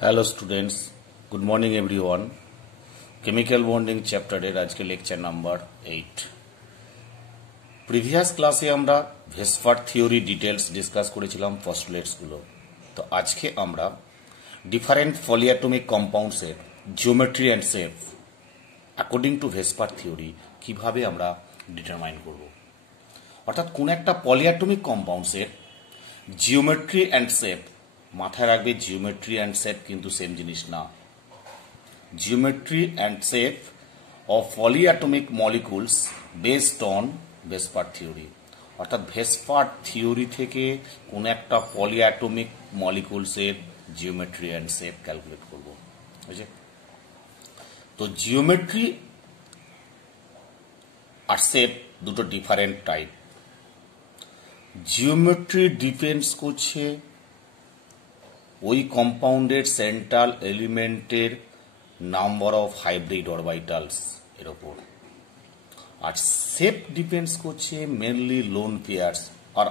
Hello students, good morning everyone. Chemical bonding চ্যাপ্টারের আজকে lecture number 8। Previous ক্লাসে আমরা ভেসপার থিওরি ডিটেলস ডিসকাস করেছিলাম, পস্টুলেটসগুলো। তো আজকে আমরা ডিফারেন্ট পলিঅ্যাটমিক কম্পাউন্ডসের geometry and shape according to VSEPR theory কিভাবে আমরা ডিটারমাইন করব, অর্থাৎ কোন একটা পলিঅ্যাটমিক কম্পাউন্ডসের জিওমেট্রি অ্যান্ড শেপ। মাথায় রাখবে, জিওমেট্রি অ্যান্ড শেপ কিন্তু সেম জিনিস না। Geometry and shape of polyatomic molecules based on VSEPR theory, অর্থাৎ ভেসপার থিওরি থেকে কোন একটা পলিঅ্যাটমিক মলিকুলসের জিওমেট্রি অ্যান্ড শেপ ক্যালকুলেট করব। বুঝে? তো জিওমেট্রি আর শেপ দুটো ডিফারেন্ট টাইপ। জিওমেট্রি ডিপেন্ডস করছে ওই কম্পাউন্ডের সেন্ট্রাল এলিমেন্টের নাম্বার অফ হাইব্রিড অরবিটালস এর ওপর, আর শেপ ডিপেন্ডস করছে মেনলি লোন পেয়ার্স আর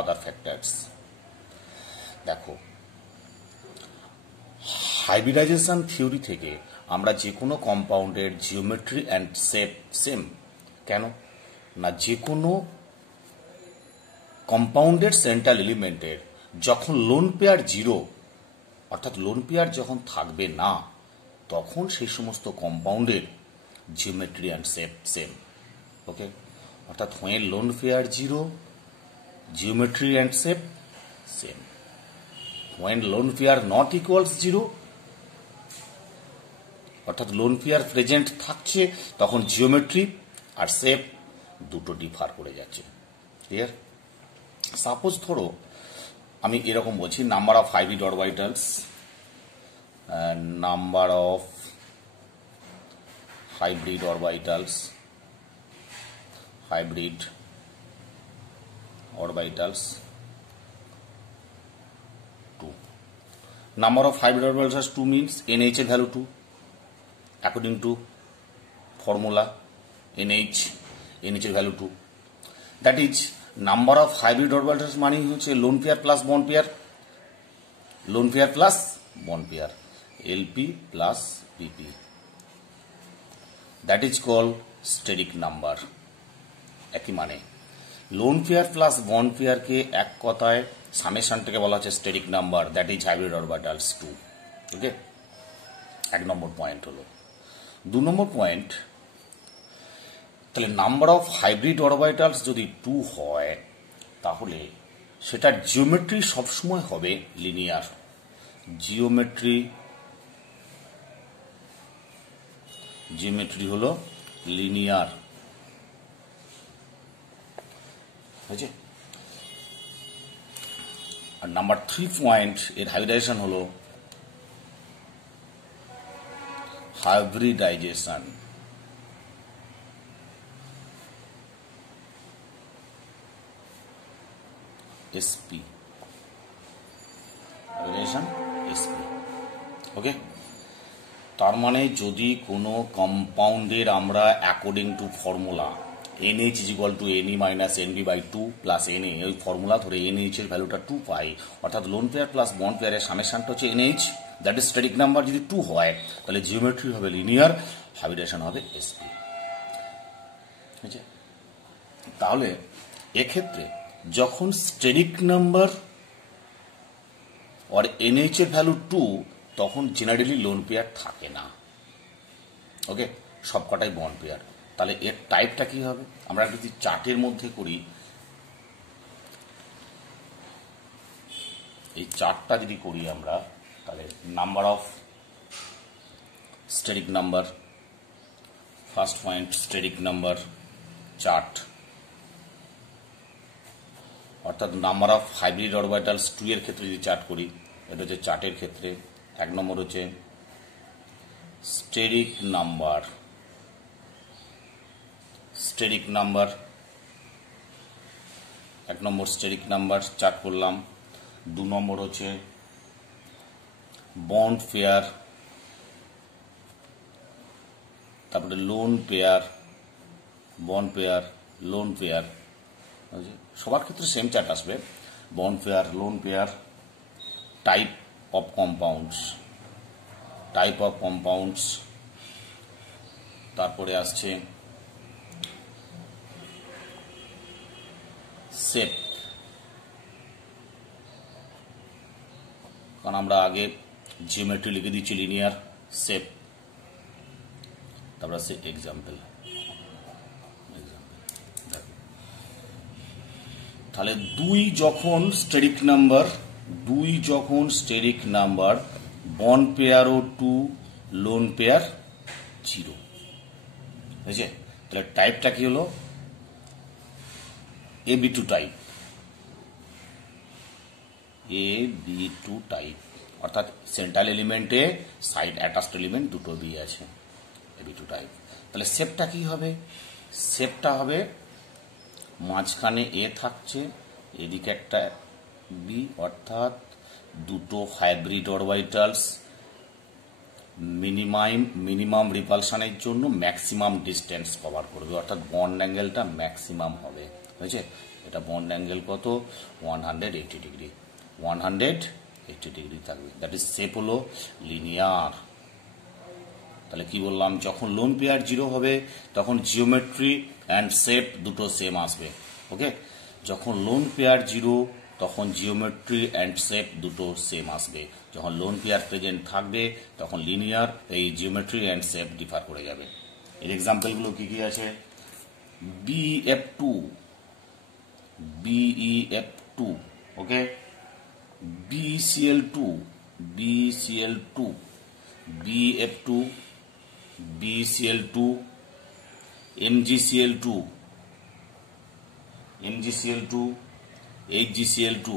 আদার ফ্যাক্টরস। দেখো, হাইব্রিডাইজেশন থিওরি থেকে আমরা যে কোনো কম্পাউন্ডের জিওমেট্রি অ্যান্ড শেপ সেম। কেন না, যে কোনো কম্পাউন্ডের সেন্ট্রাল এলিমেন্টের যখন লোন পেয়ার জিরো, অর্থাৎ লোন পেয়ার যখন থাকবে না, তখন সেই সমস্ত কম্পাউন্ডের জিওমেট্রি অ্যান্ড শেপ সেম। ওকে, অর্থাৎ when lone pair zero, geometry and shape same. When lone pair not equals zero, অর্থাৎ লোন পেয়ার প্রেজেন্ট থাকছে, তখন জিওমেট্রি আর শেপ দুটো ডিফার করে যাচ্ছে। ক্লিয়ার? সাপোজ ধরো আমি এরকম বলছি, number of hybrid orbitals, number of hybrid orbitals, hybrid orbitals 2. Number of hybrid orbitals 2 means NH এর value 2 according to formula NH এর value 2. That is number of hybrid orbitals মানে হচ্ছে lone pair plus bond pair, lone pair plus bond pair, LP plus PP. That is call steric number. একই মানে, lone pair plus bond পেয়ারকে এক কথায় সামেশনটাকে বলা হচ্ছে steric number, that is hybrid orbitals 2। Okay, 1 number point হলো। 2 নম্বর পয়েন্ট, তাহলে নাম্বার অফ হাইব্রিড অরবিটালস যদি 2 হয়, তাহলে সেটার জিওমেট্রি সবসময় হবে লিনিয়ার। জিওমেট্রি হলো লিনিয়ার। বুঝছে? আর নাম্বার 3 পয়েন্ট, এর হাইব্রিডাইজেশন হলো হাইব্রিডাইজেশন। Sp, sp. ওকে, তার মানে যদি কোনো কম্পাউন্ডের আমরা according to formula NH is equal to NE minus NB by 2 plus NA, ওই ফর্মুলা ধরে NH এর ভ্যালুটা 2 পাই, অর্থাৎ লোন পেয়ার প্লাস বন্ড পেয়ারের সামেশনটা হচ্ছে NH, that is static number. যদি 2 হয়, তাহলে জিওমেট্রি হবে লিনিয়ার, হাইব্রিডেশন হবে এসপি। ঠিক আছে? তাহলে এক্ষেত্রে যখন স্টেরিক নাম্বার আর NH এর ভ্যালু 2, তখন জেনারেলি লোন পেয়ার থাকে না। ওকে, সবকটাই বন্ড পেয়ার। তাহলে এর টাইপটা কি হবে আমরা যদি চার্টের মধ্যে করি, এই চার্টটা যদি করি আমরা, তাহলে number of steric number, first point steric number chart, অর্থাৎ নাম্বার অফ হাইব্রিড অরবিটালস 2 এর ক্ষেত্রে যদি চার্ট করি, এটা হচ্ছে চার্টের ক্ষেত্রে 1 নম্বর হচ্ছে steric number, steric number 1 number steric number chart করলাম। 2 নম্বর হচ্ছে বন্ড পেয়ার, তারপরে loan pair, bond pair, lone pair. সবার ক্ষেত্রে সেম চার্ট আসবে, bond pair, lone pair, type of compounds, type of compounds, তারপরে আসছে শেপ, কারণ আমরা আগে জিওমেট্রি লিখে দিচ্ছি লিনিয়ার শেপ, তারপর আছে এক্সাম্পল। তাহলে দুই যখন স্টেরিক নাম্বার বন্ড পেয়ার ও টু লোন পেয়ার 0, বুঝছে? তাহলে টাইপটা কি হলো? AB2 টাইপ, AB2 টাইপ, অর্থাৎ সেন্ট্রাল এলিমেন্টে সাইড অ্যাটাচড এলিমেন্ট দুটো বি আছে, AB2 টাইপ। তাহলে শেপটা কি হবে? শেপটা হবে মাঝখানে এ থাকছে, এদিকে একটা বি, অর্থাৎ দুটো হাইব্রিড অরবিটালস মিনিমাম রিপালশনের জন্য ম্যাক্সিমাম ডিস্টেন্স কভার করবে, অর্থাৎ বন্ড অ্যাঙ্গেলটা ম্যাক্সিমাম হবে, বুঝেছে? এটা বন্ড অ্যাঙ্গেল কত? 180 ডিগ্রি, 180 ডিগ্রি থাকবে। দ্যাট ইজ শেপ হলো লিনিয়ার। তাহলে কি বললাম? যখন লোন পেয়ার 0 হবে তখন জিওমেট্রি অ্যান্ড শেপ দুটো সেম আসবে, ওকে? যখন লোন পেয়ার 0 তখন জিওমেট্রি অ্যান্ড শেপ দুটো সেম আসবে। যখন লোন পেয়ার প্রেজেন্ট থাকবে তখন লিনিয়ার এই জিওমেট্রি অ্যান্ড শেপ ডিফার করে যাবে। এর এক্সাম্পলগুলো কি কি আছে? BEF2, ওকে? BCl2, BF2, BCl2, MgCl2, HgCl2,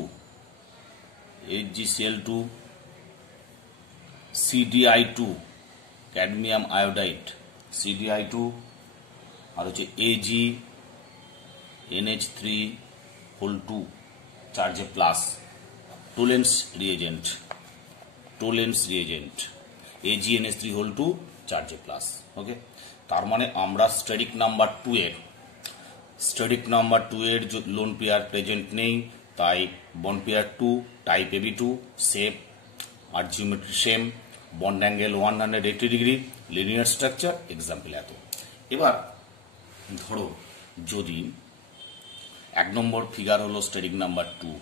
CdI2, cadmium iodide, CdI2, আর হচ্ছে AgNH3(2) চার্জে প্লাস, টোলেন্স রিয়েজেন্ট, AgNH3(2) চার্জে প্লাস, ওকে? তার মানে আমরা স্টেরিক নাম্বার 2 এর লোন পেয়ার প্রেজেন্ট নেই, তাই bond pair 2 type AB2, shape আর geometry same, bond angle 180 degree, linear structure, example এত। এবার ধরো যদি 1 নম্বর ফিগার হলো স্টেরিক নাম্বার 2,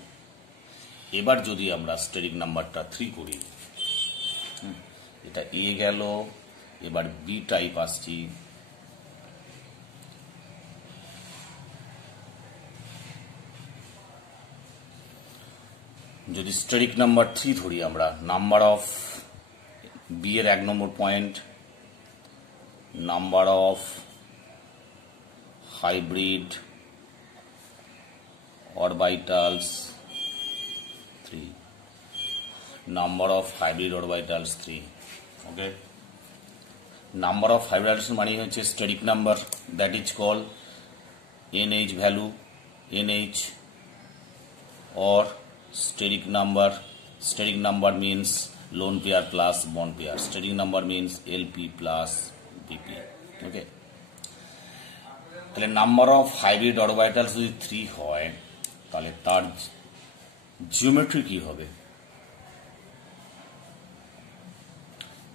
এবার যদি আমরা স্টেরিক নাম্বারটা 3 করি, এটা এ গেল, এবার বি টাইপ আসছি, যদি স্টেরিক নাম্বার 3 ধরি আমরা, নাম্বার অফ বি এর 1 নম্বর point, number of hybrid orbitals 3, number of hybrid orbitals 3, okay? Number of hybrid orbitals মানে হচ্ছে steric number, that is call NH value, NH, or steric number means lone pair plus bond pair, steric number means LP plus BP, okay? তাহলে number of hybrid orbitals যদি 3 হয় তাহলে তার geometry কি হবে?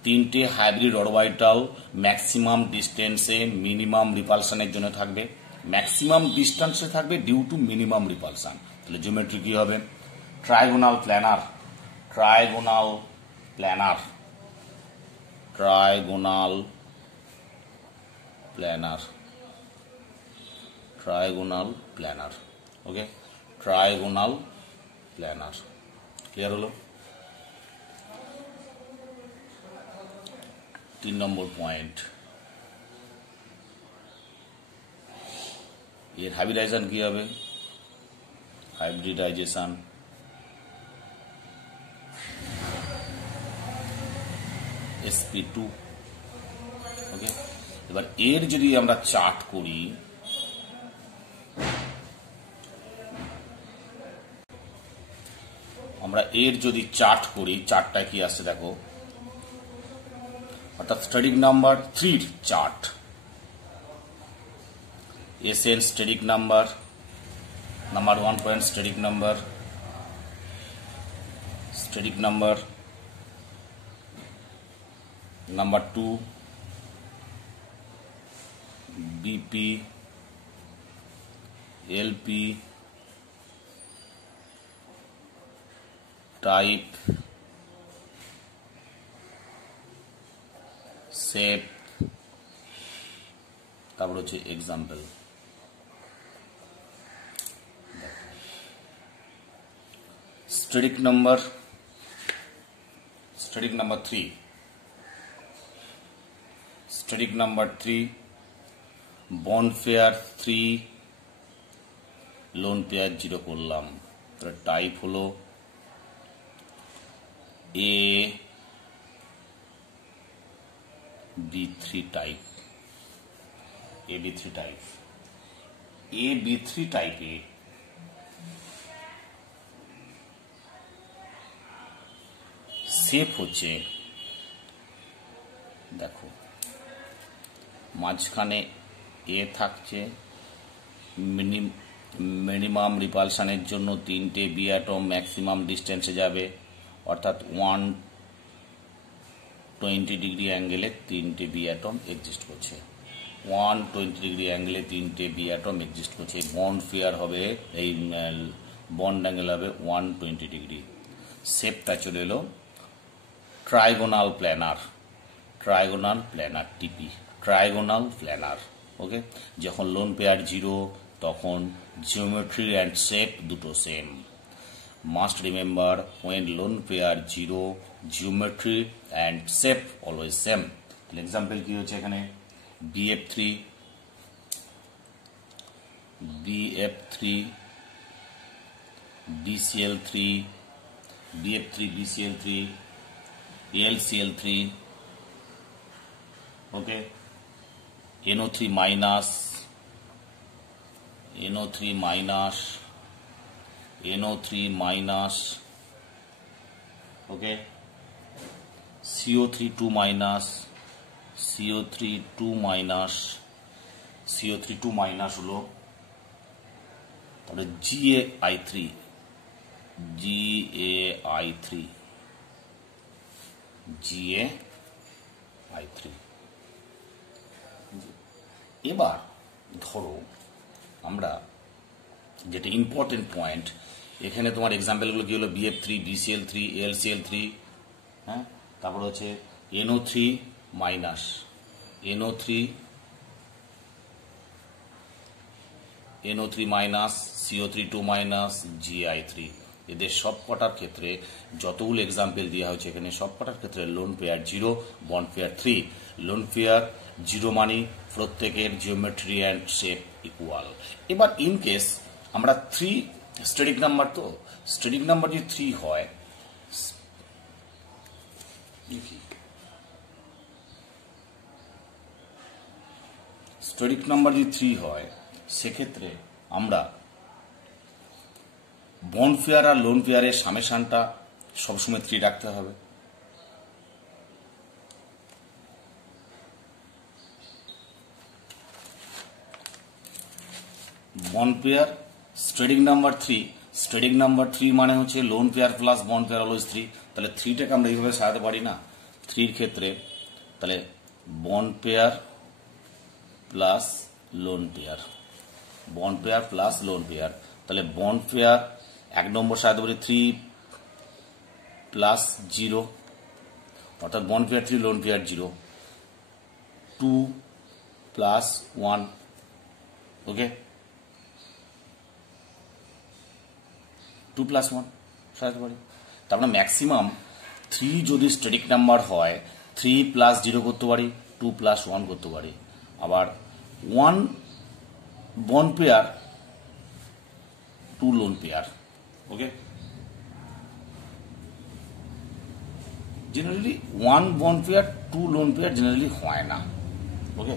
তিনটে হাইব্রিড অরবিটাল ম্যাক্সিমাম ডিস্টেন্সে মিনিমাম রিপালশনের জন্য থাকবে, ম্যাক্সিমাম ডিস্টেন্সে থাকবে ডিউ টু মিনিমাম রিপালশন। তাহলে জিওমেট্রি কি হবে? ট্রাইগোনাল প্ল্যানার, ওকে? ট্রাইগোনাল প্ল্যানার, ক্লিয়ার হলো? 3 নম্বর পয়েন্ট, এর হাইব্রিডাইজেশন কি হবে? হাইব্রিডাইজেশন sp2, ওকে? এবার এর যদি আমরা চার্ট করি, চার্টটা কি আসছে দেখো, অর্থাৎ steric number 3 chart, SN steric number 1 point, steric number 2 BP LP type shape, তারপর হচ্ছে example. Static number 3, static number 3 bond pair 3 loan pair 0 করলাম। তাহলে টাইপ হলো এ B3 type, AB3 type. AB3 টাইপে শেপ হচ্ছে, দেখো মাঝখানে এ থাকছে, মিনিমাম রিপালশনের জন্য 3টে বি অ্যাটম ম্যাক্সিমাম ডিস্টেন্সে যাবে, অর্থাৎ 120 ডিগ্রি অ্যাঙ্গেলে 3টে বি অ্যাটম এক্সিস্ট করছে। 120 ডিগ্রি অ্যাঙ্গেলে 3টে বি অ্যাটম এক্সিস্ট করছে। বন্ড পেয়ার হবে, এই বন্ড অ্যাঙ্গেল হবে 120 ডিগ্রি। শেপটা চলে এলো ট্রাইগোনাল প্ল্যানার, ট্রাইগোনাল প্ল্যানার টিপি, ট্রাইগোনাল প্ল্যানার। ওকে, যখন লোন পেয়ার 0 তখন জিওমেট্রি অ্যান্ড শেপ দুটো same. Must remember, when lone pair 0, geometry and shape always same. Example কি হচ্ছে এখানে, BF3, BCl3, BF3, BCl3, AlCl3, okay, NO3 minus, NO3 minus, NO3 minus, okay, CO3 2 minus, CO3 2 minus, CO3 2 minus হলো, তাহলে GaI3, GaI3, GaI3। এবার ধরো আমরা যেটা important point এখানে, তোমার এক্সাম্পলগুলো কি হলো, BF3, BCl3, AlCl3, হ্যাঁ, তারপর হচ্ছে NO3 minus, NO3 minus, CO3 2 minus, GaI3। এদের সব কটার ক্ষেত্রে যতগুলো এক্সাম্পল দেওয়া হয়েছে এখানে সব কটার ক্ষেত্রে loan pair 0, bond pair 3। Loan pair 0 মানে প্রত্যেকের জিওমেট্রি অ্যান্ড শেপ ইকুয়াল। এবার ইন কেস আমরা 3 স্ট্যাটিক নাম্বার, তো স্ট্যাটিক নাম্বার যদি 3 হয়, স্ট্যাটিক নাম্বার যদি 3 হয় সেক্ষেত্রে আমরা বন্ড পেয়ার আর লোন পেয়ারের সামেশনটা সবসময় 3 রাখতে হবে। Bond pair static number 3, static number 3 মানে হচ্ছে lone pair plus bond pair always 3। তাহলে 3টাকে আমরা এইভাবে সাজাতে পারি না। 3 এর ক্ষেত্রে তাহলে bond pair plus loan pair, bond pair plus loan pair. তাহলে বন্ড পেয়ার 1 নম্বর সাজাতে পারি 3 প্লাস 0, অর্থাৎ bond pair 3, loan pair 0, 2 plus 1, ওকে, 2 প্লাস 1 সাজাতে পারি। তার মানে ম্যাক্সিমাম 3 যদি স্ট্যাটিক নাম্বার হয় 3 প্লাস 0 করতে পারি, 2 প্লাস 1 করতে পারি। আবার 1 bond pair, 2 lone pair, okay. Generally 1 bond pair 2 lone pair generally হয় না, ওকে।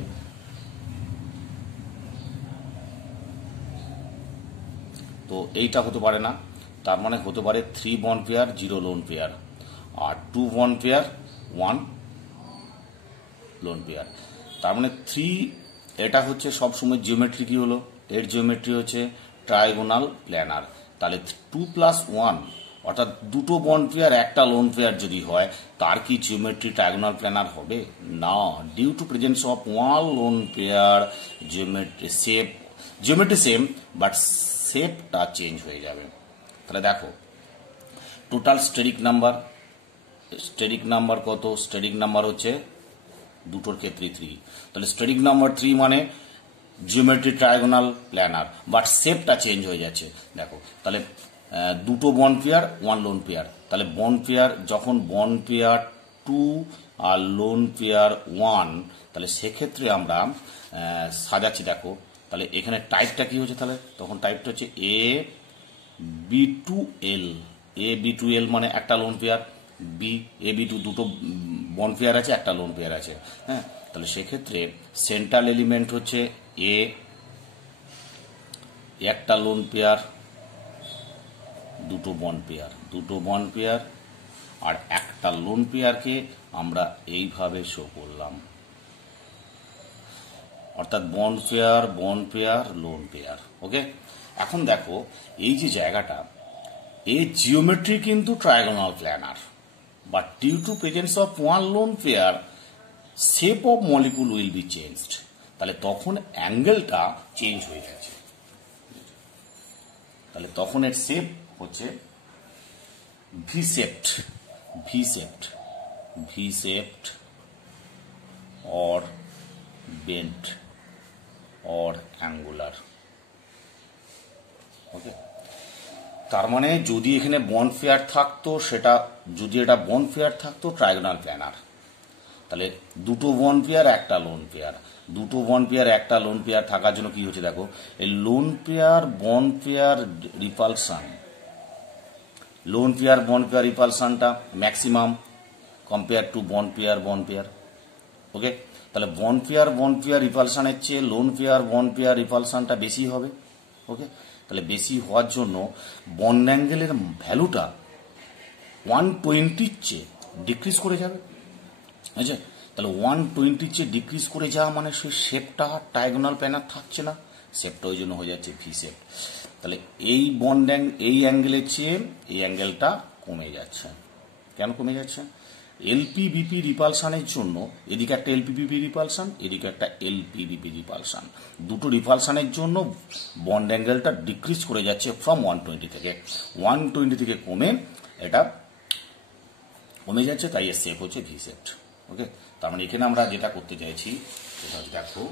তো এইটা হতে পারে না, তার মানে হতে পারে 3 বন্ড পেয়ার 0 লোন পেয়ার, আর 2 বন্ড পেয়ার 1 লোন পেয়ার। তার মানে 3, এটা হচ্ছে সবসময় জিওমেট্রি কি হলো, এর জিওমেট্রি হচ্ছে ট্রাইগোনাল প্ল্যানার। তাহলে 2 প্লাস 1 অর্থাৎ দুটো বন্ড পেয়ার একটা লোন পেয়ার যদি হয় তার কি জিওমেট্রি ট্রায়াগোনাল প্ল্যানার হবে না, due to presence of one lone pair geometry same but শেপটা চেঞ্জ হয়ে যাবে। তাহলে দেখো টোটাল স্টেরিক নাম্বার কত, স্টেরিক নাম্বার হচ্ছে দুটোর ক্ষেত্রে 3, তাহলে স্টেরিক নাম্বার 3 মানে জিওমেট্রি ট্রায়াগোনাল প্ল্যানার বাট শেপটা চেঞ্জ হয়ে যাচ্ছে। দেখো তাহলে দুটো bond pair one lone pair, তাহলে বন্ড পেয়ার যখন বন্ড পেয়ার 2 আর লোন পেয়ার 1, তাহলে সেক্ষেত্রে আমরা সাজাচ্ছি। দেখো তাহলে এখানে টাইপটা কি হচ্ছে, তাহলে তখন টাইপটা হচ্ছে AB2L মানে একটা লোন পেয়ার, AB2 দুটো বন্ড পেয়ার আছে, একটা লোন পেয়ার আছে। হ্যাঁ, তাহলে সেক্ষেত্রে সেন্ট্রাল এলিমেন্ট হচ্ছে A, একটা লোন পেয়ার, দুটো বন্ড পেয়ার আর একটা লোন পেয়ারকে আমরা এইভাবে শো করলাম, অর্থাৎ bond pair lone pair. Okay, এখন দেখো এই যে জায়গাটা, এই জিওমেট্রি কিন্তু trigonal planar but due to presence of one lone pair shape of molecule will be changed. তাহলে তখন অ্যাঙ্গেলটা চেঞ্জ হয়ে গেছে, তাহলে তখন এর শেপ হচ্ছে V shaped or bent or angular। ওকে, তার মানে যদি এখানে বন্ড পেয়ার থাকতো, সেটা যদি এটা বন্ড পেয়ার থাকতো ট্রায়াগোনাল প্ল্যানার, তাহলে দুটো বন্ড পেয়ার একটা লোন পেয়ার, দুটো বন্ড পেয়ার একটা লোন পেয়ার থাকার জন্য কি হচ্ছে দেখো, এই লোন পেয়ার বন্ড পেয়ার রিপালসানটা maximum compare to bond pair. Okay, তাহলে বন্ড পেয়ার রিপালসানের চেয়ে লোন পেয়ার রিপালসানটা বেশি হবে। ওকে, তাহলে বেশি হওয়ার জন্য বন্ড অ্যাঙ্গেলের ভ্যালুটা 120 চেয়ে ডিক্রিজ করে যাবে। বুঝছে, তাহলে 120 চেয়ে ডিক্রিজ করে যাওয়া মানে সেই শেপটা ট্রায়াগোনাল প্ল্যানার থাকছে না, শেপটা ওই জন্য হয়ে যাচ্ছে ভি শেপ। তাহলে এই এই অ্যাঙ্গেলের চেয়ে এই অ্যাঙ্গেলটা কমে যাচ্ছে। কেন কমে যাচ্ছে? এলপিবিপি রিপালসানের জন্য এদিকে একটা এলপিবিপি রিপালসান, এদিকে একটা এলপিবিপি রিপালসান, দুটো রিপালসানের জন্য বন্ড অ্যাঙ্গেলটা ডিক্রিজ করে যাচ্ছে ফ্রম 120 থেকে কমে এটা কমে যাচ্ছে, তাই এর শেপ হচ্ছে ভি শেপ। ওকে, তার মানে এখানে আমরা যেটা করতে চাইছি সেটা দেখো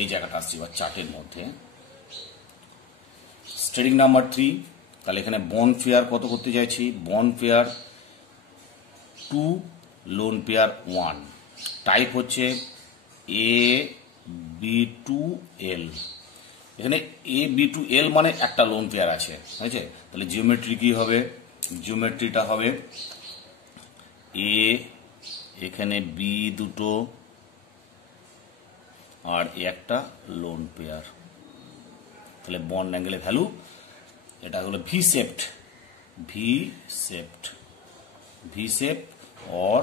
এই জায়গাটা আসছি বা চার্টের মধ্যে স্টেরিক নাম্বার 3, তাহলে এখানে বন্ড পেয়ার কত করতে চাইছি, bond pair 2 lone pair 1, type হচ্ছে AB2L। এখানে AB2L মানে একটা লোন পেয়ার আছে, বুঝেছে? তাহলে জিওমেট্রি কি হবে, জিওমেট্রিটা হবে A, এখানে B দুটো আর একটা লোন পেয়ার, তাহলে বন্ড অ্যাঙ্গেলের ভ্যালু এটা হলো V shaped or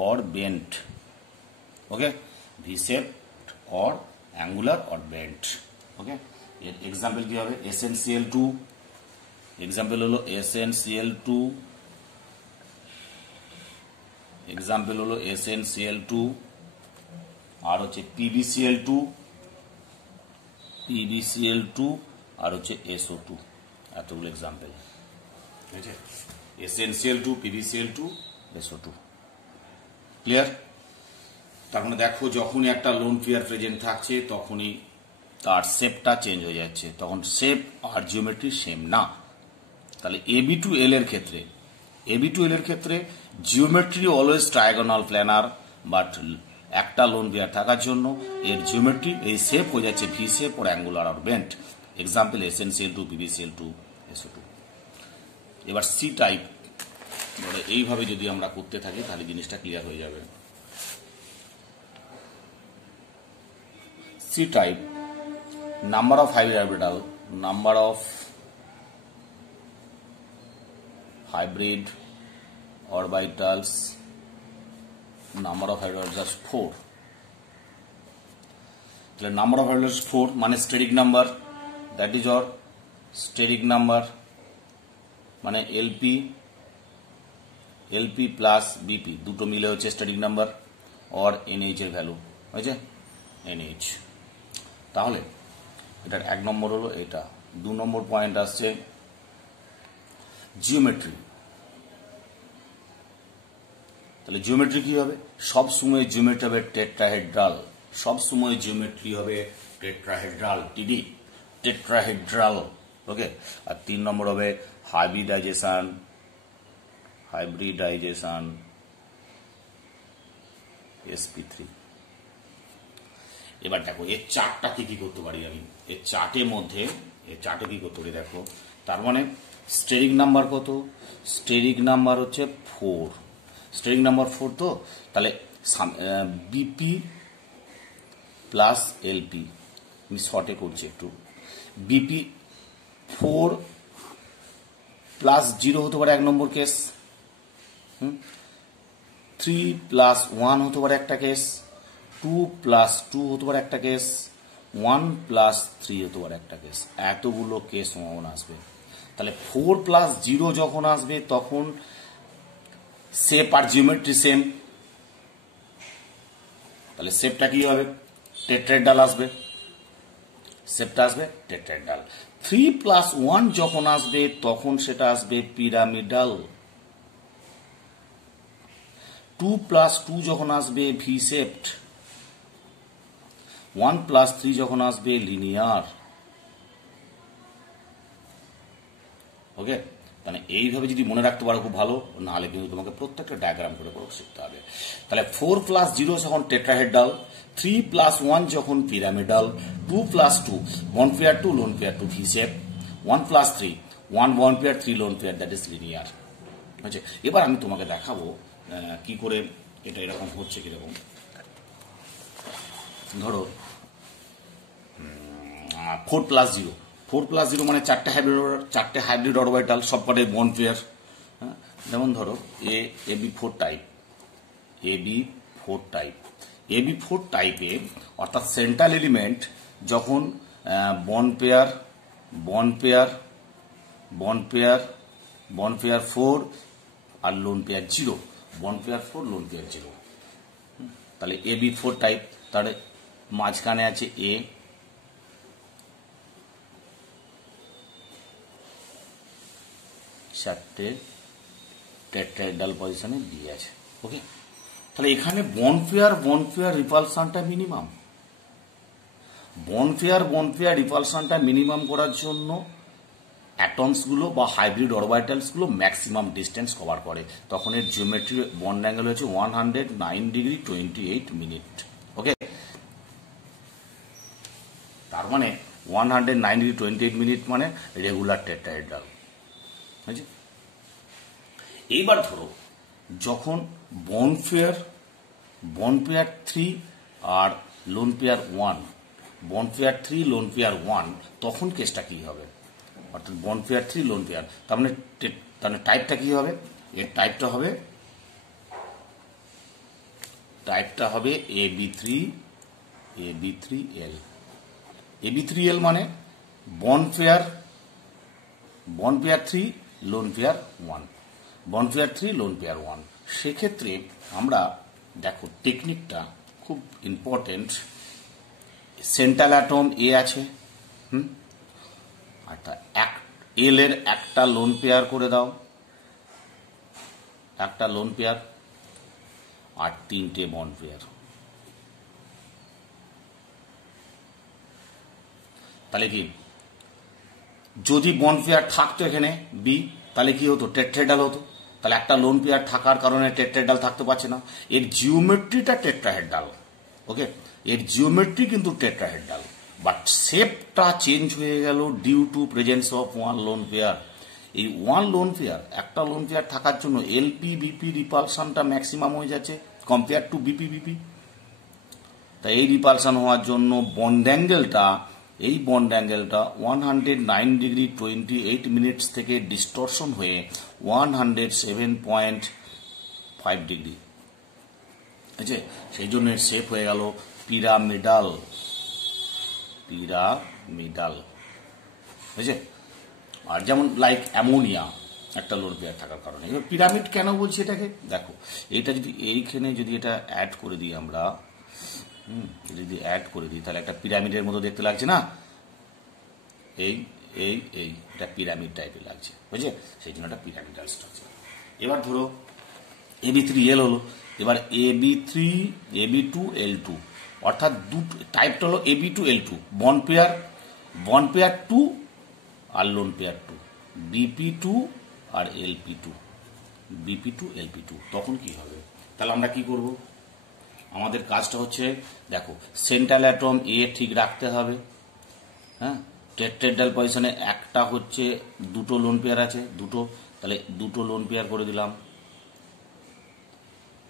or bent। Okay, V shaped or angular or bent। ওকে, এর এক্সাম্পল কি হবে, SnCl2, এক্সাম্পল হলো SnCl2, আর হচ্ছে PbCl2 আর হচ্ছে SO2, এতগুলো এক্সাম্পল। ঠিক আছে, SnCl2, PbCl2, SO2। ক্লিয়ার? তার মানে দেখো যখনই একটা লোন পেয়ার প্রেজেন্ট থাকছে তখনই তার শেপটা চেঞ্জ হয়ে যাচ্ছে, তখন শেপ আর জিওমেট্রি সেম না। তাহলে AB2L এর ক্ষেত্রে জিওমেট্রি অলওয়েজ ট্রায়াগোনাল প্ল্যানার, বাট একটা লোন পেয়ার থাকার জন্য এর জিওমেট্রি এই শেপ হয়ে যাচ্ছে V shape or angular or bent. Example SnCl2, PbCl2, SO2। এবার সি টাইপ, এইভাবে যদি আমরা করতে থাকি তাহলে জিনিসটা ক্লিয়ার হয়ে যাবে। C type, number of hybrid orbitals, number of hybrid orbitals 4। তাহলে নাম্বার অফ হাইড্রোজেন 4 মানে steric number, that is or steric number মানে এলপি প্লাস বিপি দুটো মিলে হচ্ছে স্টেরিক নাম্বার অর এনএইচ এর ভ্যালু হয়েছে এনএইচ। তাহলে এটার 1 নম্বর হলো এটা। 2 নম্বর পয়েন্ট আসছে জিওমেট্রি। তাহলে জিওমেট্রি কি হবে? সব সময় জিওমেট্রি হবে টেট্রাহেড্রাল, সব সময় জিওমেট্রি হবে টেট্রাহেড্রাল, টিডি টেট্রাহেড্রাল। ওকে। আর 3 নম্বর হবে হাইব্রিডাইজেশন sp3। এবার দেখো এর চার্টটা কি করতে পারি আমি, এর চার্টে কি করতে পারি দেখো। তার মানে স্টেরিক নাম্বার কত? স্টেরিক নাম্বার হচ্ছে 4, স্টেরিক নাম্বার 4। তো তাহলে বিপি প্লাস এলপি, আমি শর্টে করছি একটু। বিপি 4 প্লাস 0 হতে পারে 1 নম্বর কেস, 3 প্লাস 1 হতে পারে একটা কেস, 2 প্লাস 2 হতে পারে একটা কেস, 1 প্লাস 3 হতে পারে একটা কেস। এতগুলো কেস সম্ভাবনা আসবে। তাহলে 4 প্লাস 0 যখন আসবে তখন শেপ আর জিওমেট্রি সেম, তাহলে শেপটা কি হবে? টেট্রাহেড্রাল আসবে, শেপটা আসবে টেট্রাহেড্রাল। 3 প্লাস 1 যখন আসবে তখন সেটা আসবে পিরামিডাল। 2 প্লাস 2 যখন আসবে ভি শেপড। 1 প্লাস 3 যখন আসবে লিনিয়ার। ওকে। তাহলে এইভাবে যদি মনে রাখতে পারো খুব ভালো, নাহলে কিন্তু তোমাকে প্রত্যেকটা ডায়াগ্রাম করে শিখতে হবে। তাহলে 4 প্লাস 0 যখন টেট্রাহেড্রাল, 3 প্লাস 1 যখন পিরামিডাল, 2 প্লাস 2 বন pair 2 lone pair 2 V shape, 1 plus 3 1 বন pair 3 lone pair, that is linear. আচ্ছা, এবার আমি তোমাকে দেখাবো কি করে এটা এরকম হচ্ছে কিরকম। ধরো 4 প্লাস 0, 4 প্লাস 0 মানে চারটে হাইব্রিড অরবিটাল, সবকটাই বন পেয়ার। যেমন ধরো AB4 টাইপে অর্থাৎ সেন্ট্রাল এলিমেন্ট যখন বন পেয়ার 4 আর লোন পেয়ার 0, বন পেয়ার 4 লোন পেয়ার 0, তাহলে AB4 টাইপ। তাহলে মাঝখানে আছে এ, চারটে টেট্রাহেড্রাল পজিশনে বি আছে। ওকে। তাহলে এখানে বন পেয়ার রিপালশনটা মিনিমাম। বন পেয়ার রিপালশনটা মিনিমাম করার জন্য অ্যাটমস গুলো বা হাইব্রিড অরবিটালস গুলো ম্যাক্সিমাম ডিস্টেন্স কভার করে। তখন এর জিওমেট্রি বন্ড অ্যাঙ্গেল হচ্ছে 109 ডিগ্রি 28 মিনিট। ওকে। তার মানে 109 ডিগ্রি 28 মিনিট মানে রেগুলার টেট্রাহেড্রাল। এইবার ধরো যখন বন পেয়ার 3 আর লোন পেয়ার 1, বন পেয়ার 3 লোন পেয়ার 1, তখন কেসটা কি হবে? অর্থাৎ বন পেয়ার 3 লোন পেয়ার, তার মানে টাইপটা কি হবে? এর টাইপটা হবে AB3L। AB3L মানে বন পেয়ার 3 লোন পেয়ার 1, বন পেয়ার 3 লোন পেয়ার 1। সেক্ষেত্রে আমরা দেখো টেকনিকটা খুব ইম্পর্টেন্ট। সেন্ট্রাল অ্যাটম এ আছে, এল এর একটা লোন পেয়ার করে দাও, একটা লোন পেয়ার আর 3টে বন পেয়ার। তাহলে কি যদি বন পেয়ার থাকতো এখানে বি, তাহলে কি হতো? টেট্রাহেড্রাল হতো। তাহলে একটা লোন পেয়ার থাকার কারণে টেট্রাহেড্রাল থাকতে পারছে না। এর জিওমেট্রিটা টেট্রাহেড্রাল। ওকে। এর জিওমেট্রি কিন্তু টেট্রাহেড্রাল, বাট শেপটা চেঞ্জ হয়ে গেল due to presence of 1 lone pair. এই 1 লোন পেয়ার, একটা লোন পেয়ার থাকার জন্য এলপি বিপি রিপালশনটা ম্যাক্সিমাম হয়ে যাচ্ছে কম্পেয়ার টু বিপি। তাই এই রিপালশন হওয়ার জন্য বন্ড অ্যাঙ্গেলটা 109 ডিগ্রি 28 মিনিটস থেকে ডিস্টরশন হয়ে 107.5 ডিগ্রি। সেই জন্য শেপ হয়ে গেল পিরামিডাল। পিরামিডাল, বুঝছে? আর যেমন লাইক অ্যামোনিয়া একটা লোন পেয়ার থাকার কারণে। এবার পিরামিড কেন বলছি এটাকে, দেখো এইটা যদি এইখানে যদি এটা অ্যাড করে দিই আমরা, যদি অ্যাড করে দিই তাহলে একটা পিরামিডের মতো দেখতে লাগছে না? এই এই এই এটা পিরামিড টাইপের লাগছে, বুঝছে? সেই জন্য একটা পিরামিডাল স্ট্রাকচার। এবার ধরো AB3L হলো, এবার AB2L2, অর্থাৎ দুটো টাইপটা হলো AB2L2, বন্ড পেয়ার 2 আর লোন পেয়ার 2, BP2 আর LP2, তখন কি হবে? তাহলে আমরা কি করব? আমাদের কাজটা হচ্ছে, দেখো সেন্ট্রাল অ্যাটম এ ঠিক রাখতে হবে, হ্যাঁ। টেট্রাহেড্রাল পজিশনে একটা হচ্ছে দুটো লোন পেয়ার আছে, দুটো, তাহলে দুটো লোন পেয়ার করে দিলাম।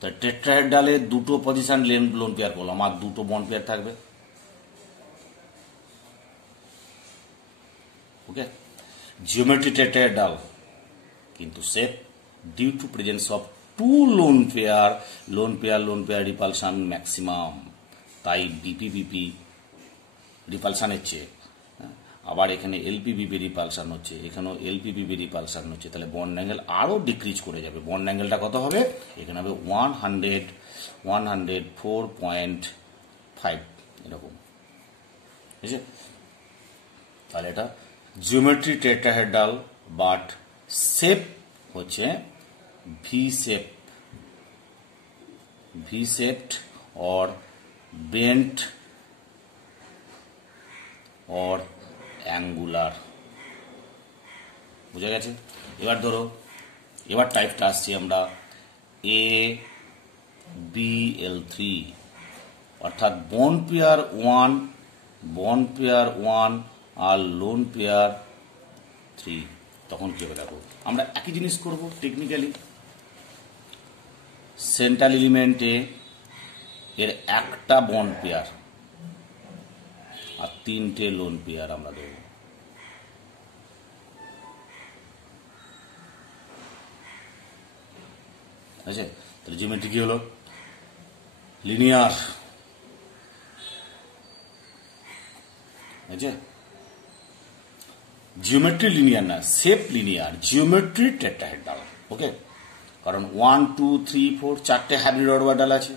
তা টেট্রাহেড্রালে দুটো পজিশন লোন পেয়ার করলাম, আর দুটো বন্ড পেয়ার থাকবে, ওকে। জিওমেট্রি টেট্রাহেড্রাল, কিন্তু shape due to presence of two lone pair repulsion maximum, তাই বিপি রিপালশনের চেয়ে, আবার এখানে এলপিবিপি রিপালশন হচ্ছে, এখানেও এলপিবিপি রিপালশন হচ্ছে, তাহলে বন্ড অ্যাঙ্গেল আরও ডিক্রিজ করে যাবে। বন্ড অ্যাঙ্গেলটা কত হবে? এখানে হবে 104.5 এরকম, বুঝছে? তাহলে এটা জিওমেট্রি টেট্রাহেড্রাল, বাট শেপ হচ্ছে V shaped or bent or angular, বুঝা গেছে? এবার ধরো এবার টাইপটা আসছি আমরা ABL3, অর্থাৎ বন্ড পেয়ার 1 আর লোন পেয়ার 3, তখন কি হবে? দেখো আমরা একই জিনিস করব টেকনিক্যালি। সেন্ট্রাল এলিমেন্টে এর একটা বন্ড পেয়ার আর তিনটে লোন পেয়ার আমরা দেব, আছে? তাহলে জিওমেট্রি কি হলো? লিনিয়ার, আছে? জিওমেট্রি লিনিয়ার না, শেপ লিনিয়ার, জিওমেট্রি টেট্রাহেড্রাল, ওকে। কারণ 1 2 3 4 চারটে হাইব্রিড অরবিটাল আছে,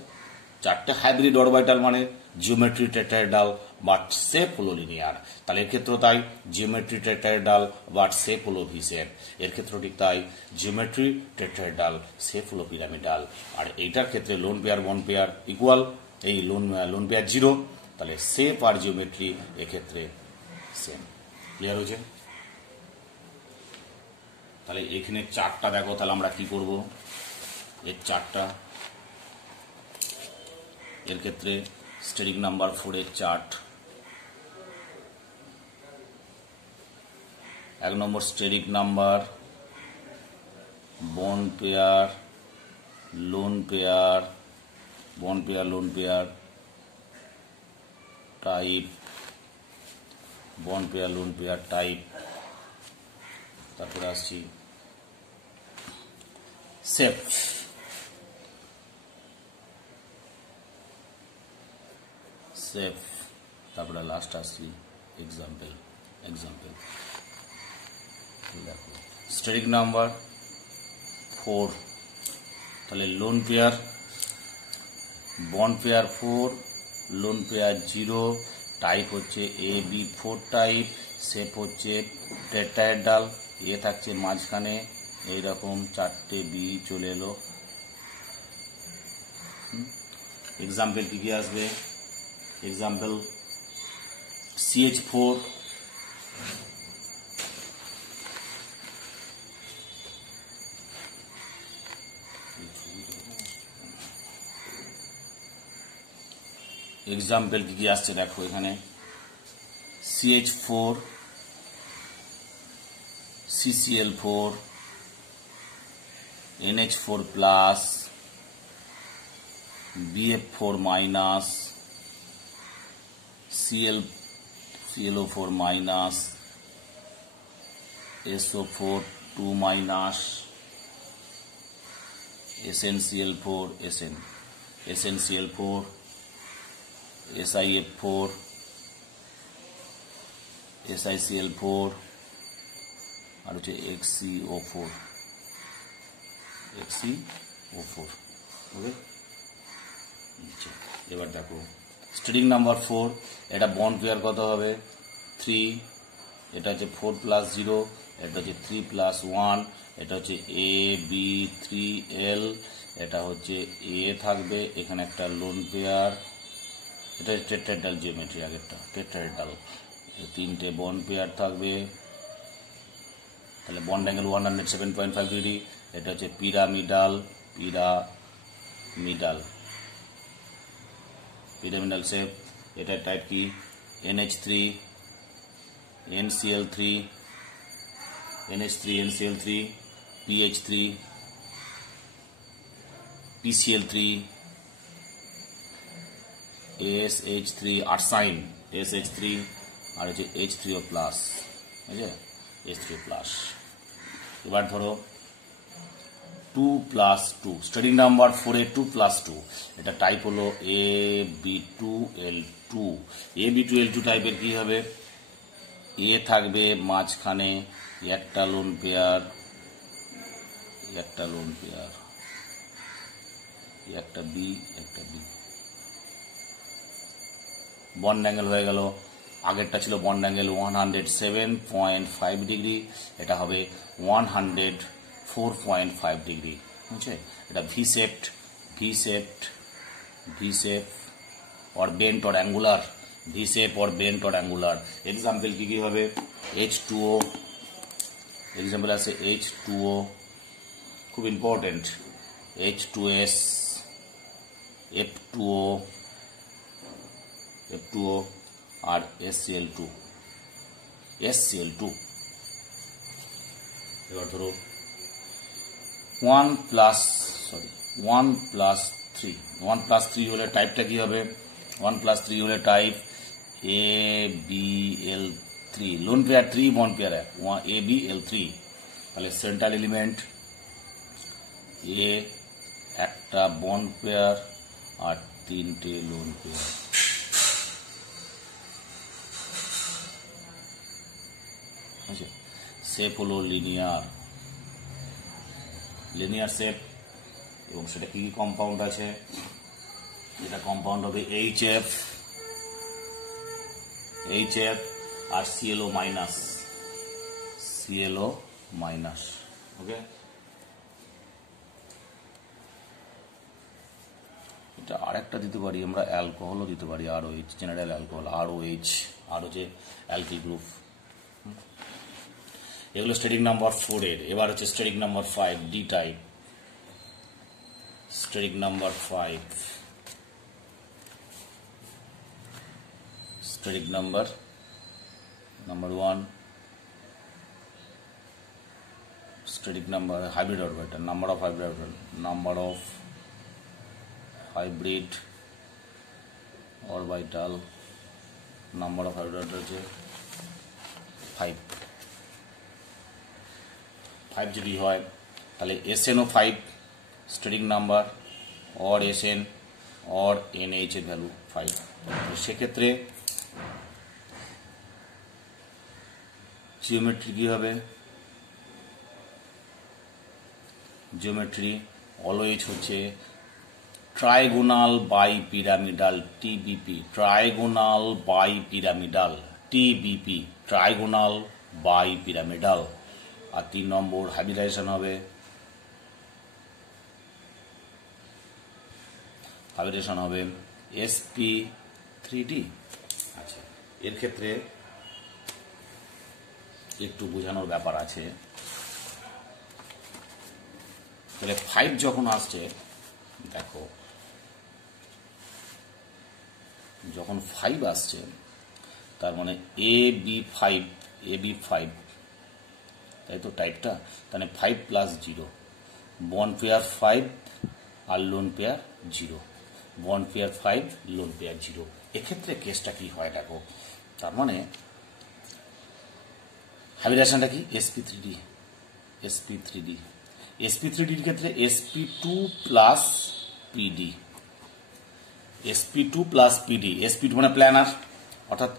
চারটে হাইব্রিড অরবিটাল মানে জিওমেট্রি টেট্রাহেড্রাল বাট শেপ হলো লিনিয়ার। তাহলে এর ক্ষেত্রে তাই জিওমেট্রি টেট্রাহেড্রাল বাট শেপ হলো ভি শেপ, এর ক্ষেত্রে ঠিক তাই জিওমেট্রি টেট্রাহেড্রাল শেপ হলো পিরামিডাল। আর এইটার ক্ষেত্রে loan pair bond pair equal, এই লোন পেয়ার 0, তাহলে শেপ আর জিওমেট্রি এক্ষেত্রে সেম। ক্লিয়ার হয়েছে? তাহলে এখানে চারটা দেখো, তাহলে আমরা কি করব? এর চারটা, এর ক্ষেত্রে স্টেরিক নাম্বার 4 এর chart, 1 number steric number, bond pair lone pair type, bond pair lone pair type, তারপরে আসছি শেপ, তারপরে লাস্ট আসছি এক্সাম্পল। দেখো স্টেরিক নাম্বার 4, তাহলে loan pair bond pair 4, lone pair 0, type হচ্ছে AB4 টাইপ, শেপ হচ্ছে tetrahedral, এ থাকছে মাঝখানে, এইরকম চারটে বি চলে এলো। এক্সাম্পল কি আসবে? এক্সাম্পল CH4, এক্সাম্পল কি আসছে দেখো এখানে CH4, CCl4, NH4 plus, BF4 minus, ClO4 minus, SO4 2 minus, SnCl4, SnCl4, SiF4, SiCl4 আর হচ্ছে XCO4 ওকে। এবার দেখো স্টেরিং নাম্বার 4, এটা বন্ড পেয়ার কত হবে 3, এটা হচ্ছে 4 + 0, এটা হচ্ছে 3 + 1, এটা হচ্ছে AB3L, এটা হচ্ছে A থাকবে, এখানে একটা লোন পেয়ার, এটা টেট্রাহেড্রাল জিওমেট্রি, আগেরটা টেট্রাহেড্রাল, তিনটে বন্ড পেয়ার থাকবে, তাহলে বন্ড অ্যাঙ্গেল 107.5 ডিগ্রি। এটা হচ্ছে পিরামিডাল শেপ। এটার টাইপ কি NH3 NCl3 PH3 PCl3 ASH3 আর্সাইন SH3 আর হচ্ছে H3O+, বুঝলে H3O+। এবার ধরো 2 + 2, স্টেরিং নাম্বার 4 এ 2 + 2, এটা টাইপ হলো AB2L2। AB2L2 টাইপের কি হবে, এ থাকবে মাঝখানে একটা লোন পেয়ার, একটা বি, বন্ড অ্যাঙ্গেল হয়ে গেল, আগেরটা ছিল বন্ড অ্যাঙ্গেল 107.5 ডিগ্রি, এটা হবে 104.5 ডিগ্রি, বুঝছে। এটা ভি শেপ और बेंट और एंगुलर, ভি শেপ और बेंट और एंगुलर। एग्जाम्पल কি হবে H2O, एग्जाम्पल আছে H2O, খুব ইম্পর্টেন্ট, H2S, F2O আর SCl2। এবার ধরো 1 + 3 হলে টাইপটা কি হবে, 1 + 3 হলে type ABL3, lone pair 3, bond pair 1, ABL3। তাহলে সেন্ট্রাল এলিমেন্ট এ, একটা বন্ড পেয়ার আর তিনটে লোন পেয়ার, শেপ হলো লিনিয়ার শেপ, এবং সেটা কি কম্পাউন্ড আছে, এটা কম্পাউন্ড হবে HF আর ClO-, ওকে। এটা আরেকটা দিতে পারি আমরা, অ্যালকোহলও দিতে পারি, ROH, জেনারেল অ্যালকোহল, ROH, আর হচ্ছে অ্যালকিল গ্রুপ। এগুলো স্টেরিং নাম্বার 4 এর। এবার হচ্ছে steric number 5, D type. Steric number 5, steric number 1, steric number, hybrid orbital, number of hybrid orbital, number of hybrid হচ্ছে 5 যদি হয় তাহলে SNO 5 steric number, or SN or NH এর ভ্যালু 5। সেক্ষেত্রে জিওমেট্রি কি হবে, জিওমেট্রি অলওয়েজ হচ্ছে trigonal bipyramidal, TBP, trigonal bipyramidal, TBP, trigonal bipyramidal. আর 3 নম্বর হাইব্রিডাইজেশন হবে, sp3d। আচ্ছা, এর ক্ষেত্রে একটু বোঝানোর ব্যাপার আছে। তাহলে 5 যখন আসছে, দেখো যখন 5 আসছে তার মানে AB5, তাই তো টাইপটা, তাহলে 5 + 0, বন্ড পেয়ার 5 আর lone pair 0, bond pair 5, lone pair 0। এক্ষেত্রে কেসটা কি হয় দেখো, তার মানে হাইব্রিডেশনটা কি sp3d, sp3d এর ক্ষেত্রে sp2 + pd, sp2 + pd, sp2 মানে প্ল্যানার, অর্থাৎ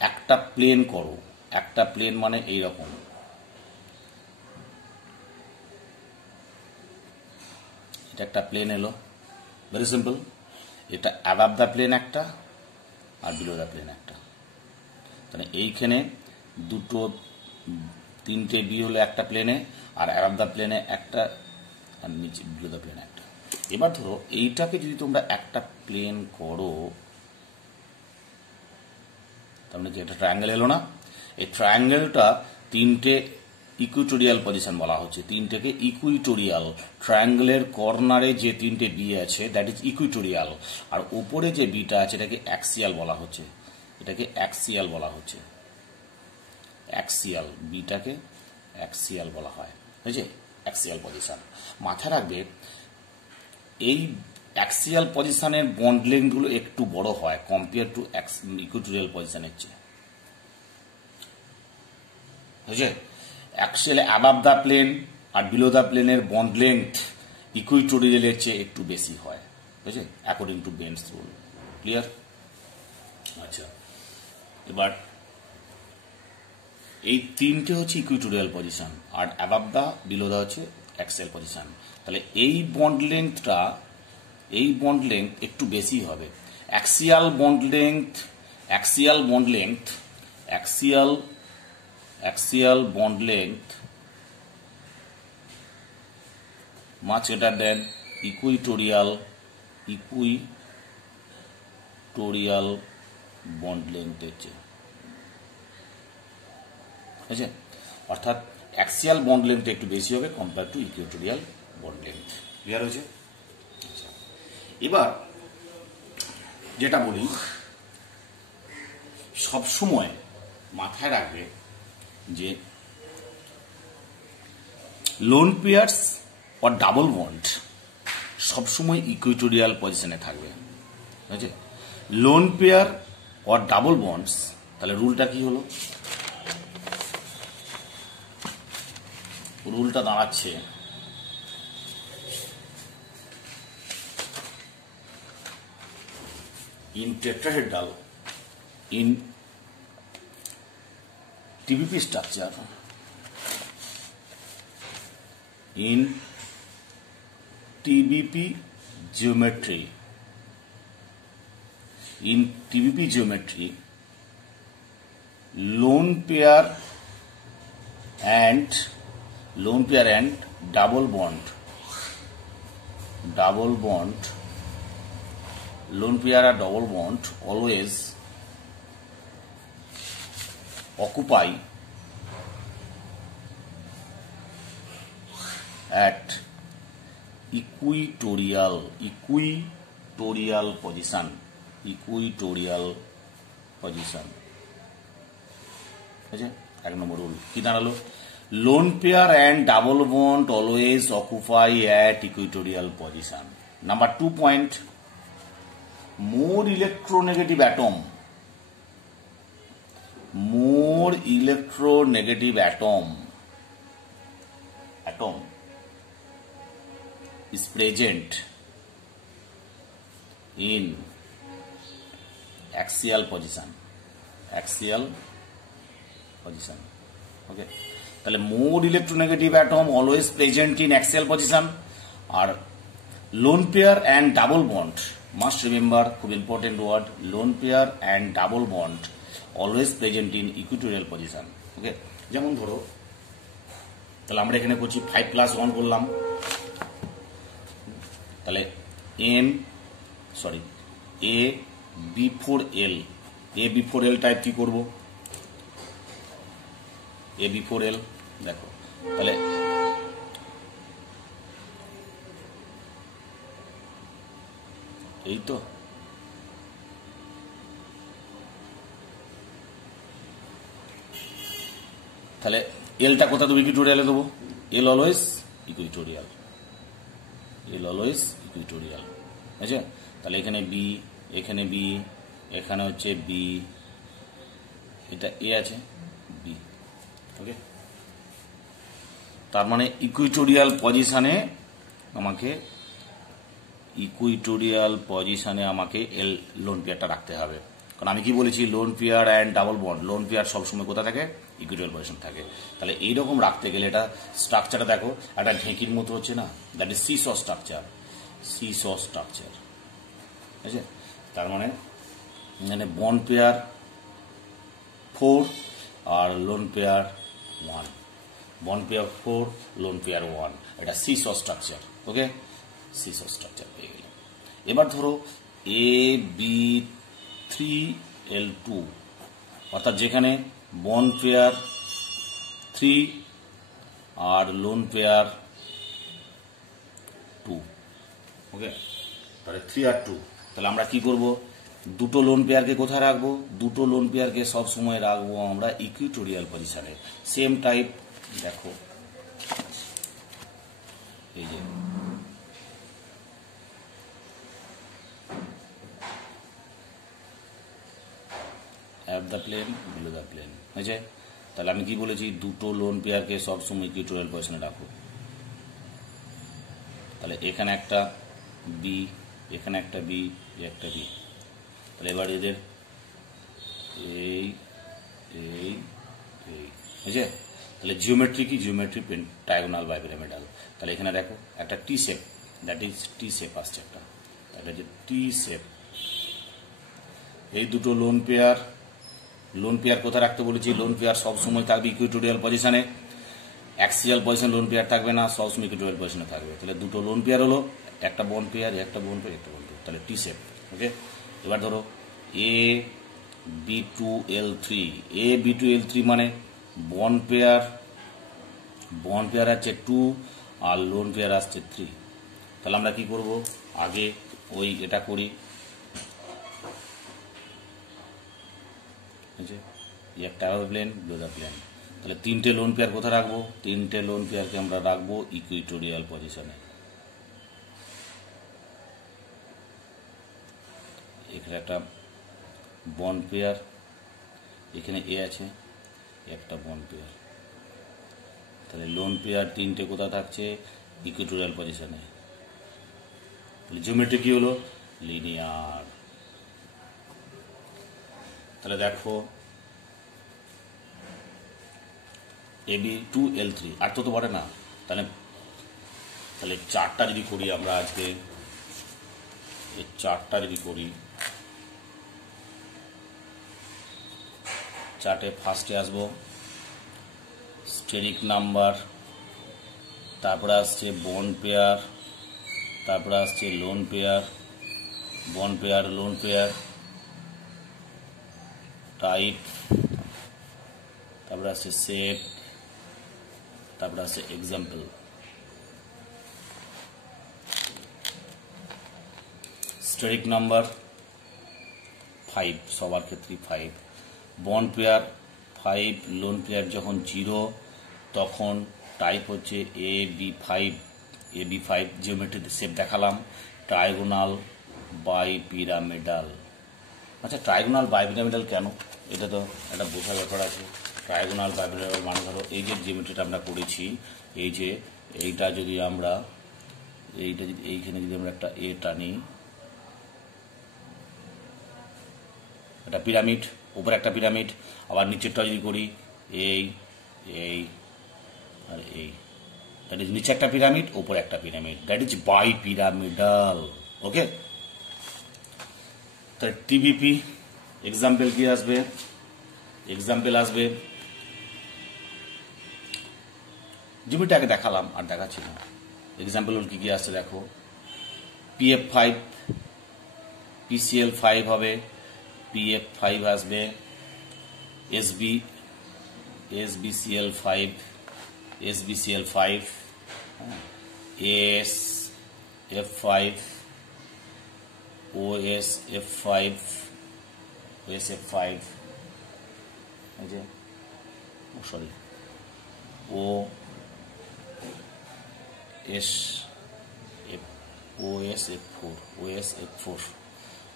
একটা প্লেন করো, একটা প্লেন মানে এইরকম, এটা একটা প্লেন এলো, ভেরি সিম্পল। এটা অ্যাবাভ দ্য প্লেন একটা আর বিলো দ্য প্লেন একটা, তাহলে এইখানে দুটো তিনটে বি হলো একটা প্লেনে, আর অ্যাবাভ দ্য প্লেনে একটা, আর নিচে বিলো দ্য প্লেনে একটা। এবার ধরো এইটাকে যদি তোমরা একটা প্লেন করো, তার মানে কি একটা ট্রায়াঙ্গেল এলো না? এই ট্রায়াঙ্গেলটা তিনটে ইকুইটোরিয়াল পজিশন বলা হচ্ছে, তিনটেকে ইকুইটোরিয়াল। ট্রায়াঙ্গেলের কর্নারে যে তিনটে বি আছে দ্যাট ইজ ইকুইটোরিয়াল, আর উপরে যে বিটা আছে এটাকে অ্যাক্সিয়াল বলা হচ্ছে, এটাকে অ্যাক্সিয়াল বলা হচ্ছে, অ্যাক্সিয়াল, বিটাকে অ্যাক্সিয়াল বলা হয়, বুঝছে? অ্যাক্সিয়াল পজিশন মাথায় রাখবে। এই অ্যাক্সিয়াল পজিশনের বন্ড লেন্থগুলো একটু বড় হয় কম্পেয়ার টু ইকুইটোরিয়াল পজিশনের চেয়ে, বুঝছে? অ্যাক্সিয়াল অ্যাবাভ দ্য প্লেন আর বিলো দ্য প্লেনের বন্ড লেন্থ ইকুইটোরিয়ালের চেয়ে একটু বেশি হয়, বুঝছে? According to Bent's rule. Clear? আচ্ছা, এবার এই তিনটে হচ্ছে ইকুইটোরিয়াল পজিশন, আর অ্যাবাভ দা বিলো দা হচ্ছে অ্যাক্সিয়াল পজিশন। তাহলে এই বন্ড লেন্থটা, এই বন্ড লেন্থ একটু বেশি হবে। Axial bond length, axial bond length, axial bond length much greater than equatorial bond লেন্থের চেয়ে, বুঝছেন? অর্থাৎ অ্যাক্সিয়াল বন্ড লেন্থ একটু বেশি হবে compare to equatorial bond length. Clear হয়েছে? এবার যেটা বলি, সবসময় মাথায় রাখবে যে lone pairs or double bond সবসময় ইকুইটোরিয়াল পজিশনে থাকবে, ঠিক আছে? Lone pair or double bonds, তাহলে রুলটা কি হলো? রুলটা দাঁড়াচ্ছে in tetrahedral, in TBP structure, in TBP geometry, in TBP geometry, lone pair and double bond, lone pair or double bond always occupy at equatorial position, আছে? এক নম্বর rule কি দাঁড়ালো? Loan pair and double bond always occupy at equatorial position. Number 2 point, more electronegative atom is present in axial position, okay? তাহলে more electronegative atom always present in axial position, আর lone pair and double bond, must remember, খুব important word, lone pair and double bond always present in equatorial position, okay? যেমন ধরো, তাহলে আমরা এখানে করছি 5+1 করলাম, তাহলে এ বিফোর এল টাইপ কি করবো? এ বিফোর এল, দেখো তাহলে এই তো, তাহলে এলটা কোথা দেবো? ইকুইটোরিয়ালে দেবো। এল অলওয়েজ ইকুইটোরিয়াল, বুঝছে? তাহলে এখানে বি, এখানে বি, এখানে হচ্ছে বি, এটা এ আছে, বি, ওকে? তার মানে ইকুইটোরিয়াল পজিশনে আমাকে এল লোন পেয়ারটা রাখতে হবে। কারণ আমি কি বলেছি, loan pair and double bond, lone pair সবসময় কোথায় থাকে, ইকুইটোরিয়াল পজিশন থাকে। তাহলে এইরকম রাখতে গেলে এটা স্ট্রাকচারটা দেখো একটা ঢেঁকির মতো হচ্ছে না, that is seesaw structure, seesaw structure, ঠিক আছে। তার মানে বন্ড পেয়ার 4 আর lone pair 1, bond pair 4, lone pair 1, এটা seesaw structure. Okay, seesaw structure পেয়ে গেলাম। এবার ধরো AB3L2, অর্থাৎ যেখানে বন্ড পেয়ার 3 আর লোন পেয়ার 2। ওকে, তাহলে 3 আর 2, তাহলে আমরা কি করব, দুটো লোন পেয়ারকে কোথায় রাখবো, দুটো লোন পেয়ারকে সব সময় রাখবো আমরা ইকুইটোরিয়াল পজিশনে। সেম টাইপ দেখো, এই যে above the plane below the plane, হয়েছে। তাহলে আমি কি বলেছি, দুটো লোন পেয়ারকে সবসময় ইকুইটোরিয়াল পজিশনে রাখো। তাহলে এখানে একটা বি, এখানে একটা বি, একটা বি। তাহলে এবার এদের এই এই এই, বুঝছে। তাহলে জিওমেট্রি কি, জিওমেট্রি ডায়াগোনাল বাইপিরামিডাল। তাহলে এখানে দেখো একটা টি shape, that is T shape আসছে একটা, এটা যে টি শেপ। এই দুটো লোন পেয়ার, লোন পেয়ার কোথায় রাখতে বলেছি, লোন পেয়ার সবসময় থাকবে ইকুইটোরিয়াল পজিশনে, অ্যাক্সিয়াল পজিশন লোন পেয়ার থাকবে না, সবসময় ইকুইটোরিয়াল পজিশনে থাকবে। তাহলে দুটো লোন পেয়ার হলো, একটা বন্ড পেয়ার, একটা বন্ড পেয়ার, একটা বন্ড পেয়ার, তাহলে টি শেপ। ওকে, এবার ধরো AB2L3, AB2L3 মানে বন্ড পেয়ার, বন্ড পেয়ার আছে 2 আর লোন পেয়ার আসছে 3। তাহলে আমরা কি করব, আগে ওই এটা করি, একটা প্লেন বিলো দ্য প্লেন। তাহলে তিনটে লোন পেয়ার কোথায় রাখবো, তিনটে লোন পেয়ারকে আমরা রাখবো ইকুইটোরিয়াল পজিশনে। এখানে একটা বন্ড পেয়ার, এখানে এ আছে, একটা বন্ড পেয়ার। তাহলে লোন পেয়ার তিনটে কোথায় থাকছে, ইকুইটোরিয়াল পজিশনে। তাহলে জিওমেট্রি কি হলো, লিনিয়ার। তাহলে দেখো AB2L3 আর তো পারে না। তাহলে তাহলে চারটা যদি করি আমরা আজকে, এই চারটা যদি করি, চার্টে ফার্স্টে আসবো স্টেরিক নাম্বার, তারপরে আসছে বন্ড পেয়ার, তারপরে আসছে loan pair, bond pair, lone pair, type, তারপরে আসছে সেট, তারপরে আসছে এক্সাম্পল। স্টেরিক নাম্বার 5 সবার ক্ষেত্রে 5, বন্ড পেয়ার 5, লোন পেয়ার যখন 0 তখন টাইপ হচ্ছে AB5, জিওমেট্রিতে শেপ দেখালাম, ট্রায়াগোনাল বাইপিরামিডাল। আচ্ছা, ট্রায়াগোনাল বাইপিরামিডাল কেন, এটা তো একটা বোঝার ব্যাপার আছে। ট্রায়াগোনাল বাইপিরামিডাল মানে ধরো এই যে জিওমেট্রিটা আমরা করেছি, এই যে এইটা যদি আমরা, এইটা যদি এইখানে যদি আমরা একটা এ টানি, একটা পিরামিড, উপরে একটা পিরামিড, আবার নিচেরটা যদি করি এই এই আর এই, দ্যাট ইজ নিচে একটা পিরামিড, উপরে একটা পিরামিড, দ্যাট ইজ বাইপিরামিডাল। ওকে, তাহলে টিবিপি এক্সাম্পল কি আসবে, এক্সাম্পল আসবে, জিওমেট্রি দেখালাম আর দেখাচ্ছি না। এক্সাম্পল কি কি আসছে দেখো, PF5, PCL5 হবে, PF5 আসবে, SBCL5, ASF5, OSF5, এই যে সরি OSF4,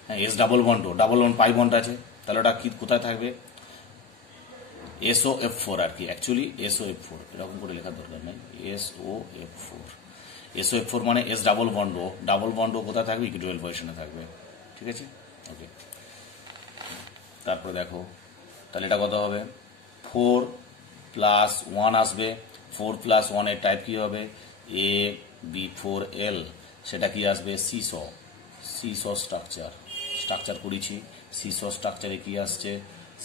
হ্যাঁ, S double bond pi bond আছে, তাহলে ওটা কি কোথায় থাকবে, SOF4 আর কি, অ্যাকচুয়ালি SOF4 এরকম করে লেখার দরকার নেই, SOF4 মানে এস ডাবল বন্ড কোথায় থাকবে, ইকুইটোরিয়াল পজিশনে থাকবে। ঠিক আছে, ওকে। তারপরে দেখো তাহলে এটা কত হবে 4 প্লাস 1 আসবে 4 প্লাস 1 এর টাইপ কি হবে এ বি 4 এল সেটা কি আসবে সিসো স্ট্রাকচার করেছি সিসো স্ট্রাকচারে কি আসছে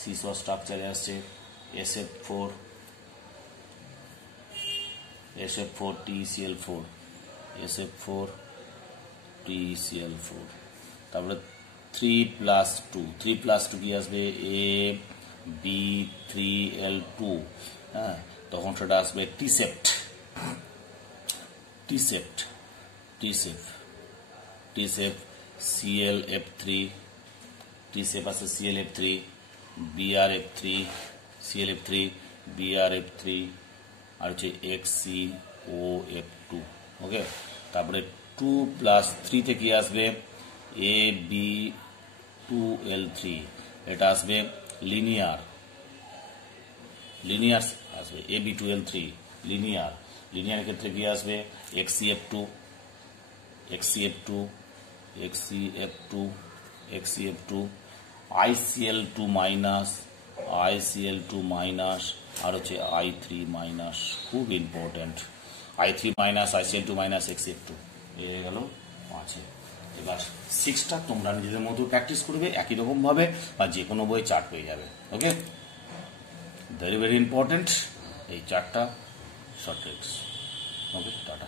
সিসো স্ট্রাকচারে আসছে SF4 TCl4 SF4 TCl4 তারপরে 3 প্লাস 2 কি আসবে এ বি 3L2 হ্যাঁ তখন সেটা আসবে টিসেপ্ট ClF3 টিসেপ আছে ClF3 BrF3 ClF3 BrF3 আর হচ্ছে XCOF2 ওকে তারপরে 2 প্লাস 3 তে কি আসবে AB2L3 এটা আসবে লিনিয়ার আসবে AB2L3 লিনিয়ার ক্ষেত্রে কি আসবে XCF2 ICl2 মাইনাস আর হচ্ছে I3 মাইনাস খুব important I3 minus ICl2 minus XCF2 হয়ে গেল 5 এবার 6টা তোমরা নিজেদের মতো প্র্যাকটিস করবে একই রকম ভাবে বা যে কোনো বই চার্ট পেয়ে যাবে ওকে ভেরি ভেরি ইম্পর্টেন্ট এই চারটা শর্ট ট্রিক্স ওকে টাটা